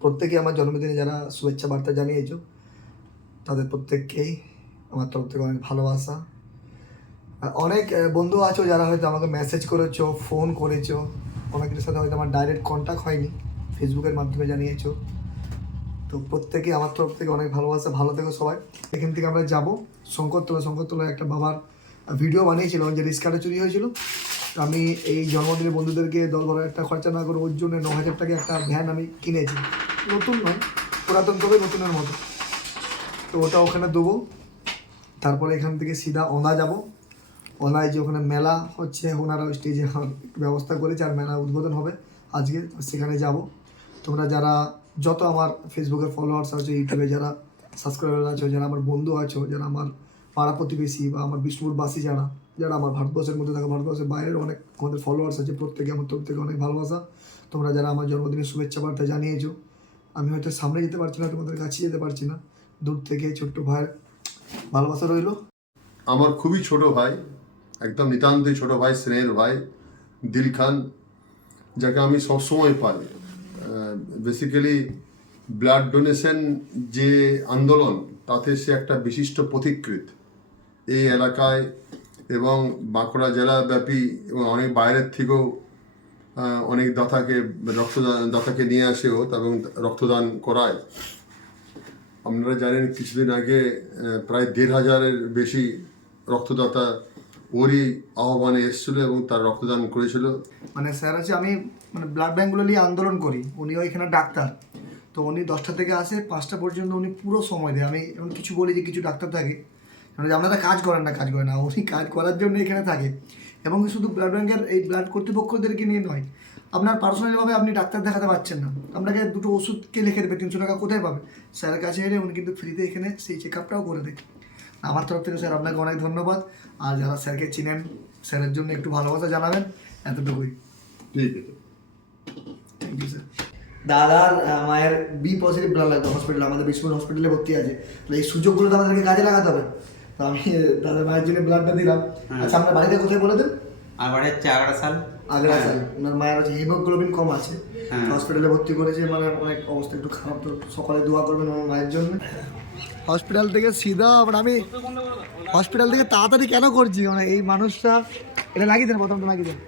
প্রত্যেকে আমার জন্মদিনে যারা শুভেচ্ছা বার্তা জানিয়েছো, তাদের প্রত্যেককেই আমার তরফ থেকে অনেক ভালোবাসা। অনেক বন্ধু আছো যারা হয়তো আমাকে মেসেজ করেছ ফোন করেছ, অনেকের সাথে হয়তো আমার ডাইরেক্ট কন্ট্যাক্ট হয়নি ফেসবুকের মাধ্যমে জানিয়েছো। তো প্রত্যেকে আমার তরফ থেকে অনেক ভালোবাসা, ভালো থেকো সবাই। এখান থেকে আমরা যাব শঙ্করতলা। শঙ্করতলায় একটা বাবার ভিডিও বানিয়েছিলাম যে রিস্কাটা চুরি হয়েছিল। আমি এই জন্মদিনে বন্ধুদেরকে দশ বারো একটা খরচা না করে ওর জন্য ন হাজার টাকা একটা ভ্যান আমি কিনেছি। নতুন নয়, পুরাতন তবে নতুনের মতো। তো ওটা ওখানে দেবো। তারপরে এখান থেকে সিধা ওনা যাব। ওনায় যে ওখানে মেলা হচ্ছে ওনারা স্টেজে ব্যবস্থা করেছে, আর মেলা উদ্বোধন হবে আজকে, সেখানে যাব। তোমরা যারা যত আমার ফেসবুকের ফলোয়ার্স আছে ইউটিউবে যারা সাবস্ক্রাইবার আছো, যারা আমার বন্ধু আছো, যারা আমার পাড়া প্রতিবেশী বা আমার বিষ্ণুপুরবাসী যারা যারা আমার ভারতবর্ষের মধ্যে থাকা, ভারতবর্ষের বাইরের অনেক আমাদের ফলোয়ার্স আছে, প্রত্যেকে আমার তরফ থেকে অনেক ভালোবাসা। তোমরা যারা আমার জন্মদিনের শুভেচ্ছা বার্তা জানিয়েছো, আমি হয়তো সামনে যেতে পারছি না, তোমাদের কাছে যেতে পারছি না। দূর থেকে ছোট্ট ভাই ভালোবাসা রইল। আমার খুবই ছোট ভাই, একদম নিতান্তই ছোট ভাই, স্নেহের ভাই দিল খান যাকে আমি সবসময় পাই বেসিক্যালি ব্লাড ডোনেশন যে আন্দোলন, তাতে সে একটা বিশিষ্ট পথিকৃত এই এলাকায় এবং বাঁকুড়া জেলাব্যাপী এবং অনেক বাইরের থেকেও অনেক দাতাকে, রক্তদান, দাতাকে নিয়ে আসেও এবং রক্তদান করায়। আপনারা জানেন, কিছুদিন আগে প্রায় দেড় হাজারের বেশি রক্তদাতা ওরই আহ্বানে এসেছিল এবং তার রক্তদান করেছিল। মানে স্যার আছে, আমি মানে ব্লাড ব্যাঙ্কগুলো নিয়ে আন্দোলন করি। উনিও এখানে ডাক্তার। তো উনি দশটা থেকে আসে, পাঁচটা পর্যন্ত উনি পুরো সময় দেয়। আমি এমন কিছু বলি যে কিছু ডাক্তার থাকে মানে যে আপনারা কাজ করেন না, কাজ করেন না, উনি কাজ করার জন্য এখানে থাকে। এবং শুধু ব্লাড ব্যাঙ্কের এই ব্লাড কর্তৃপক্ষদেরকে নিয়ে নয়, আপনার পার্সোনালিভাবে আপনি ডাক্তার দেখাতে পারছেন না। আপনাকে দুটো ওষুধকে লিখে দেবে, তিনশো টাকা কোথায় পাবে? স্যারের কাছে এলে উনি কিন্তু ফ্রিতে এখানে সেই চেক আপটাও করে দেয়। আমার তরফ থেকে স্যার আপনাকে অনেক ধন্যবাদ। আর যারা স্যারকে চিনেন স্যারের জন্য একটু ভালোবাসা জানাবেন। এতটুকুই। ঠিক আছে। থ্যাংক ইউ স্যার দাদার মায়ের বি পজিটিভ ব্লাড লাগতো হসপিটালে আমাদের বিষ্ণুপুর হসপিটালে ভর্তি আছে। তো এই সুযোগগুলো তো আমাদেরকে কাজে লাগাতে হবে। তো আমি দাদার মায়ের জন্য ব্লাডটা দিলাম। আচ্ছা আপনার বাড়িতে কোথায় বলে দেন? আমার বাড়ি হচ্ছে আগ্রা সাল আগ্রা স্যার ওনার মায়ের হচ্ছে হিমোগ্লোবিন কম আছে। হ্যাঁ। হসপিটালে ভর্তি করেছে মানে অনেক অবস্থা একটু খারাপ তো সকালে দোয়া করবেন আমার মায়ের জন্য। হসপিটাল থেকে সিধা আবার আমি হসপিটাল থেকে তাড়াতাড়ি কেন করছি? মানে এই মানুষটা এটা লাগিয়ে দেন প্রথমটা লাগিয়ে দেন।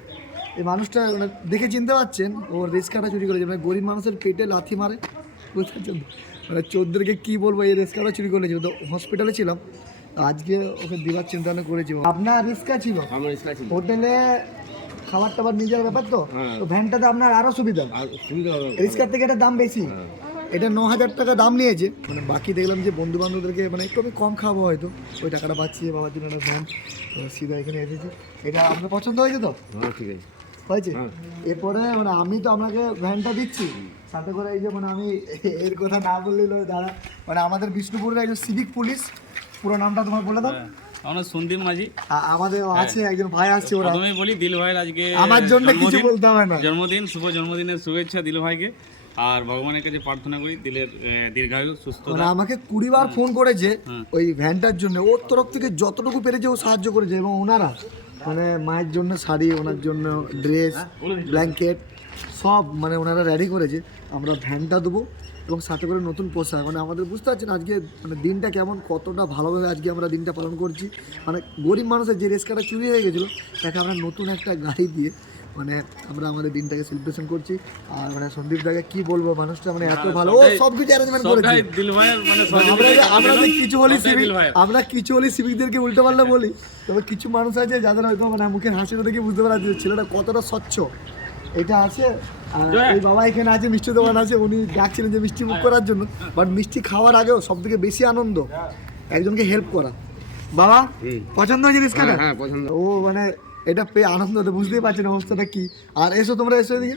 এই মানুষটা মানে দেখে চিনতে পারছেন ও রেস্কাটা চুরি করেছে। মানে গরিব মানুষের পেটে লাথি মারে। বুঝতে পারছেন? তো? মানে চোদ্দকে কী বলব এই রেস্কাটা চুরি করেছিল তো হসপিটালে ছিলাম তো আজকে ওকে দিবার চিন্তা করেছি। আপনার রিস্কা ছিল? আমার ছিল। হোটেলে খাবার টাবার নিজের ব্যাপার তো? তো ভ্যানটাতে আপনার আরও সুবিধা আর সুবিধা হবে। রিস্কার থেকে এটা দাম বেশি। এটা ন হাজার টাকা দাম নিয়েছে। মানে বাকি দেখলাম যে বন্ধু বান্ধবদেরকে মানে একটু আমি কম খাব হয়তো। ওই টাকাটা পাচ্ছি বাবার জন্য একটা ভ্যান। সিধা এখানে এসেছে। এটা আপনার পছন্দ হয়েছে তো? হ্যাঁ ঠিক আছে। হয়েছে? এরপরে মানে আমি তো আপনাকে ভ্যানটা দিচ্ছি। সাথে করে এই যে মানে আমি এর কথা না বললেই নয় দাদা মানে আমাদের বিষ্ণুপুরের একজন সিভিক পুলিশ পুরো নামটা তোমার বলে দাও। আমরা সন্দীপ মাঝি। আমাদের আছে একজন ভাই আসছে ওরা। প্রথমেই বলি দিল ভাইয়ের আজকে আমার জন্য কিছু বলতে হবে না। জন্মদিন শুভ জন্মদিনের শুভেচ্ছা দিল ভাইকে। আর ভগবানের কাছে প্রার্থনা করি দিলের দীর্ঘায়ু সুস্থতা। মানে আমাকে কুড়ি বার ফোন করেছে ওই ভ্যানটার জন্য। ওর তরফ থেকে যতটুকু পেরেছে ও সাহায্য করেছে। এবং ওনারা মানে মায়ের জন্য শাড়ি ওনার জন্য ড্রেস ব্ল্যাঙ্কেট সব মানে ওনারা রেডি করেছে। আমরা ভ্যানটা দেবো এবং সাথে করে নতুন পোশাক। মানে আমাদের বুঝতে পারছেন আজকে মানে দিনটা কেমন কতটা ভালোভাবে আজকে আমরা দিনটা পালন করছি। মানে গরিব মানুষের যে রেস্কাটা চুরি হয়ে গেছিল তাকে আমরা নতুন একটা গাড়ি দিয়ে মানে আমরা আমাদের দিনটাকে সেলিব্রেশন করছি। আর মানে সন্দীপ দাকে কি বলব মানুষটা মানে এত ভালো। ও সব কিছু অ্যারেঞ্জমেন্ট করেছে। মানে আমরা যে কিছু বলি সবটাই সিভিক আমরা কিছু বলি সিভিকদেরকে উল্টো পাল্টা বলি। তবে কিছু মানুষ আছে যাদের হয়তো মানে মুখের হাসিটা দেখে বুঝতে পারা যায় ছেলেটা কতটা স্বচ্ছ। এটা আছে আর এই বাবা এখানে আছে মিষ্টি দোকান আছে উনি ডাকছিলেন যে মিষ্টি বুক করার জন্য বাট মিষ্টি খাওয়ার আগেও সব থেকে বেশি আনন্দ একজনকে হেল্প করা। বাবা পছন্দ হয়েছে রিস্কাটা হ্যাঁ পছন্দ। ও মানে এটা পেয়ে আনন্দ তো বুঝতেই পারছেন অবস্থাটা কি। আর এসো তোমরা এসো এদিকে।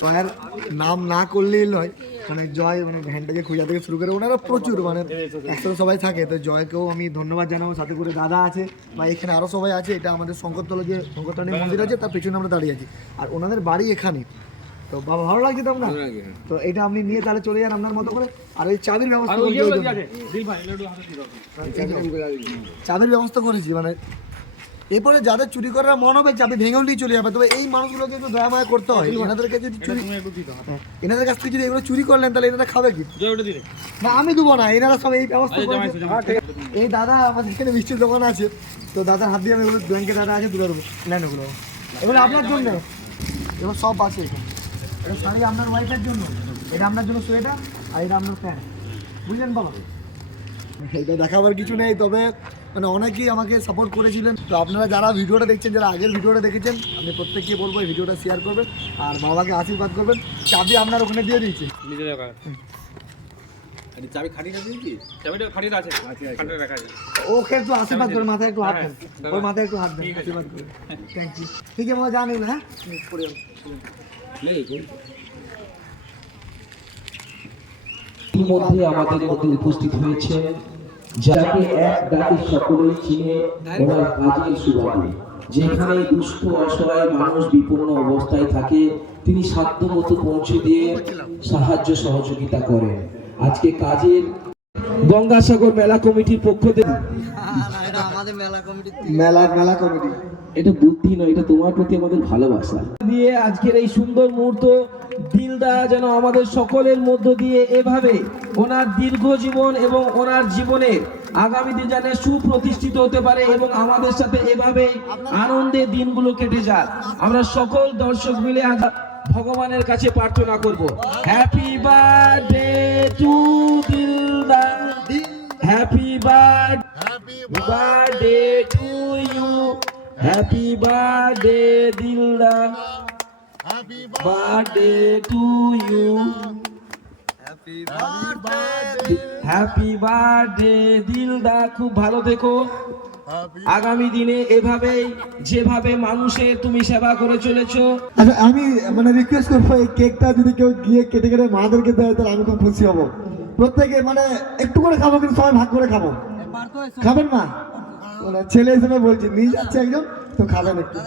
জয়ের নাম না করলেই নয়। মানে জয় মানে ভ্যানটাকে খুঁজা থেকে শুরু করে ওনারা প্রচুর মানে একসাথে সবাই থাকে। তো জয়কেও আমি ধন্যবাদ জানাব সাথে করে দাদা আছে বা এখানে আরও সবাই আছে এটা আমাদের শঙ্করতলা যে শঙ্করতলা মন্দির আছে তার পেছনে আমরা দাঁড়িয়ে আছি। আর ওনাদের বাড়ি এখানে। তো বাবা ভালো লাগছে তো আপনার? তো এটা আপনি নিয়ে তাহলে চলে যান আপনার মতো করে। আর ওই চাবির ব্যবস্থা চাবির ব্যবস্থা করেছি মানে এরপরে যাদের চুরি করার মন হবে চাবি ভেঙে উঠলেই চলে যাবে। তবে এই মানুষগুলোকে একটু দয়া মায়া করতে হয়। এনাদেরকে যদি চুরি এনাদের কাছ থেকে যদি এগুলো চুরি করলেন তাহলে এনারা খাবে কি? না আমি দেবো না এনারা সব এই ব্যবস্থা আছে। এই দাদা আমাদের এখানে মিষ্টির দোকান আছে। তো দাদার হাত দিয়ে আমি এগুলো ব্যাংকে দাদা আছে তুলে দেবো। নেন এগুলো। এগুলো আপনার জন্য। এগুলো সব আছে এখানে। এটা শাড়ি আপনার ওয়াইফের জন্য। এটা আপনার জন্য সোয়েটার আর এটা আপনার প্যান্ট। বুঝলেন বাবা এটা দেখাবার কিছু নেই তবে মানে অনেকেই আমাকে সাপোর্ট করেছিলেন। তো আপনারা যারা ভিডিওটা দেখছেন যারা আগের ভিডিওটা দেখেছেন আমি প্রত্যেককে বলব এই ভিডিওটা শেয়ার করবেন আর বাবাকে আশীর্বাদ করবেন। চাবি আপনার ওখানে দিয়ে দিয়েছি। চাবি খাটিটা দিয়েছি চাবিটা খাটিয়ে আছে। খাটিয়ে রাখা আছে। ওকে একটু আশীর্বাদ করে মাথায় একটু হাত দেন ওর মাথায় একটু হাত দেন আশীর্বাদ করে। থ্যাংক ইউ ঠিক আছে বাবা জান এগুলো হ্যাঁ? ইতিমধ্যে আমাদের মধ্যে উপস্থিত হয়েছে যাকে এক ডাকে সকলেই চিনে ওনার কাজের সুবাদে। যেখানে দুস্থ অসহায় মানুষ বিপন্ন অবস্থায় থাকে তিনি সাধ্যমতো পৌঁছে দিয়ে সাহায্য সহযোগিতা করেন। আজকে কাজের গঙ্গাসাগর মেলা কমিটির পক্ষ থেকে মেলা মেলা কমিটি। এটা বুদ্ধি নয় এটা তোমার প্রতি আমাদের ভালোবাসা। দিয়ে আজকের এই সুন্দর মুহূর্ত দিলদা যেন আমাদের সকলের মধ্য দিয়ে এভাবে ওনার দীর্ঘ জীবন এবং ওনার জীবনের আগামী দিন যেন সুপ্রতিষ্ঠিত হতে পারে এবং আমাদের সাথে এভাবে আনন্দে দিনগুলো কেটে যাক। আমরা সকল দর্শক মিলে ভগবানের কাছে প্রার্থনা করব। Happy birthday to Dilda. Happy birthday birthday to you happy birthday Dilda. Birthday to you happy birthday Dilda খুব ভালো থেকো। আগামী দিনে এভাবেই যেভাবে মানুষের তুমি সেবা করে চলেছো। আচ্ছা আমি মানে রিকোয়েস্ট করব এই কেকটা যদি কেউ গিয়ে কেটে কেটে মাদেরকে দেয় তাহলে আমি খুব খুশি হব। প্রত্যেকে মানে একটু করে খাব কিন্তু সবাই ভাগ করে খাব। খাবেন মা? মানে ছেলে হিসেবে বলছি নিয়ে যাচ্ছে একজন তো খাবেন একটু।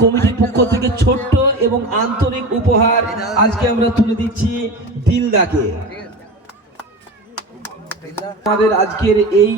কমিটির পক্ষ থেকে ছোট্ট এবং আন্তরিক উপহার আজকে আমরা তুলে দিচ্ছি দিলদাকে। আমাদের আজকের এই